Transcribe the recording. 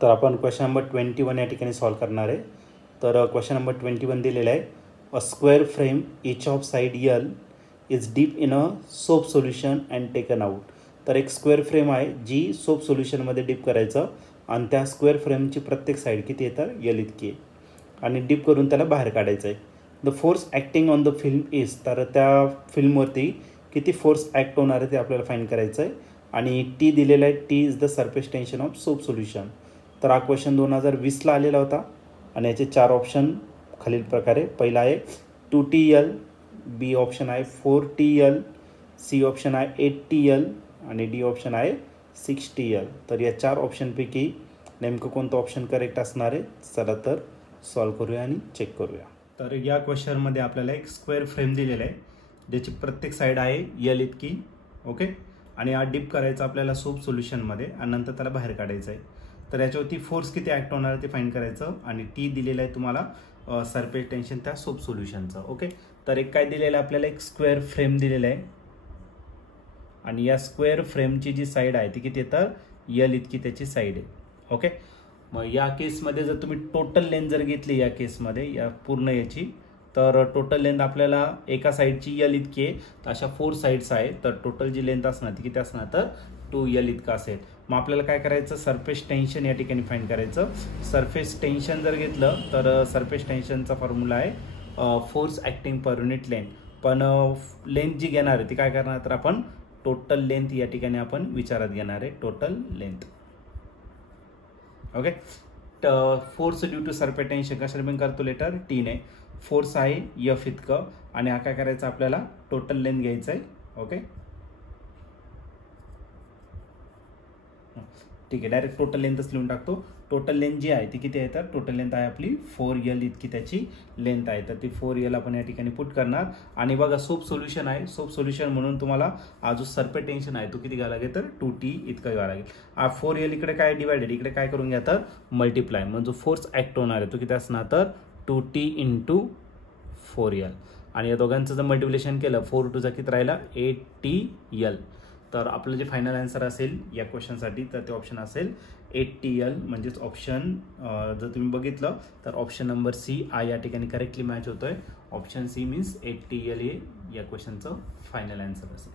तर आपण question number 21 या ठिकाणी सॉल्व करणार आहे. तर क्वेश्चन नंबर 21 दिलेला आहे. A square frame each of side L is deep in a soap solution and taken out. तर एक स्क्वेअर फ्रेम आहे जी सोप सोल्युशनमध्ये डीप करायचं आणि त्या स्क्वेअर फ्रेमची प्रत्येक साईड किती येतं यल इतकी आणि डीप करून त्याला बाहेर काढायचं आहे. The force acting on the film is, तर त्या फिल्मवरती किती फोर्स ॲक्ट होणार आहे ते आपल्याला फाईंड करायचं आहे. आणि टी दिलेला आहे. T is the surface tension off soap solution. तर हा क्वेश्चन 2020ला आलेला होता आणि याचे 4 ऑप्शन खालील प्रकारे. पहिला आहे 2TL, बी ऑप्शन आहे 4TL, सी ऑप्शन आहे 8TL आणि डी ऑप्शन आहे 6TL. तर या 4 ऑप्शनपैकी नेमकं कोणतं ऑप्शन करेक्ट असणार आहे. चला तर सॉल्व करूया आणि चेक करूया. तर या क्वेश्चनमध्ये आपल्याला एक स्क्वेअर फ्रेम दिलेला आहे ज्याची प्रत्येक साईड आहे यल इतकी. ओके. आणि हा डीप करायचा आपल्याला सोप सोल्युशनमध्ये आणि नंतर त्याला बाहेर काढायचं आहे. तर याच्यावरती फोर्स किती ॲक्ट होणार आहे ते फाईंड करायचं. आणि टी दिलेलं आहे तुम्हाला सरफेस टेन्शन त्या सोप सोल्युशनचं. ओके. तर एक काय दिलेलं आहे आपल्याला, एक स्क्वेअर फ्रेम दिलेलं आहे आणि या स्क्वेअर फ्रेमची जी साईड आहे ती किती येतं यल इतकी त्याची साईड आहे. ओके. मग या केसमध्ये जर तुम्ही टोटल लेंथ जर घेतली या केसमध्ये या पूर्ण याची, तर टोटल लेंथ आपल्याला एका साईडची यल इतकी आहे. तर अशा 4 साईड्स आहे. तर टोटल जी लेंथ असणार ती किती असणार तर 2L इतका असेल. मग आपल्याला काय करायचं, सरफेस टेन्शन या ठिकाणी फाईंड करायचं. सरफेस टेन्शन जर घेतलं तर सरफेस टेन्शनचा फॉर्म्युला आहे force acting per unit length. पण लेंथ जी घेणार आहे ती काय करणार तर आपण टोटल लेंथ या ठिकाणी आपण विचारात घेणार आहे. Total length. Okay. Force due to surface tension कशाला पण करतो लेटर टी ने. फोर्स आहे F इतकं आणि हा काय करायचं आपल्याला टोटल लेंथ घ्यायचं आहे. ओके. ठीक आहे, डायरेक्ट टोटल लेंथच लिहून टाकतो. टोटल लेंथ जी आहे ती किती आहे तर टोटल लेंथ आहे आपली 4L इतकी त्याची लेंथ आहे. तर ती 4L आपण या ठिकाणी पुट करणार. आणि बघा सोप सोल्युशन आहे. सोप सोल्युशन म्हणून तुम्हाला हा जो सरफेस टेन्शन आहे तो किती घ्यावा लागेल तर 2T इतका घ्यावा लागेल. 4L इकडे काय डिवायडेड, इकडे काय करून घ्या तर मल्टिप्लाय. म्हणजे जो फोर्स ॲक्ट होणार आहे तो किती असणार तर 2T × 4L. आणि या दोघांचं जर मल्टिप्लिकेशन केलं 4 2 किती राहिला 8TL. तर आपलं जे फायनल आन्सर असेल या क्वेश्चनसाठी तर ते ऑप्शन असेल 8TL. म्हणजेच ऑप्शन जर तुम्ही बघितलं तर ऑप्शन नंबर सी या ठिकाणी करेक्टली मॅच होतोय. ऑप्शन सी मीन्स 8TL हे या क्वेश्चनचं फायनल आन्सर असेल.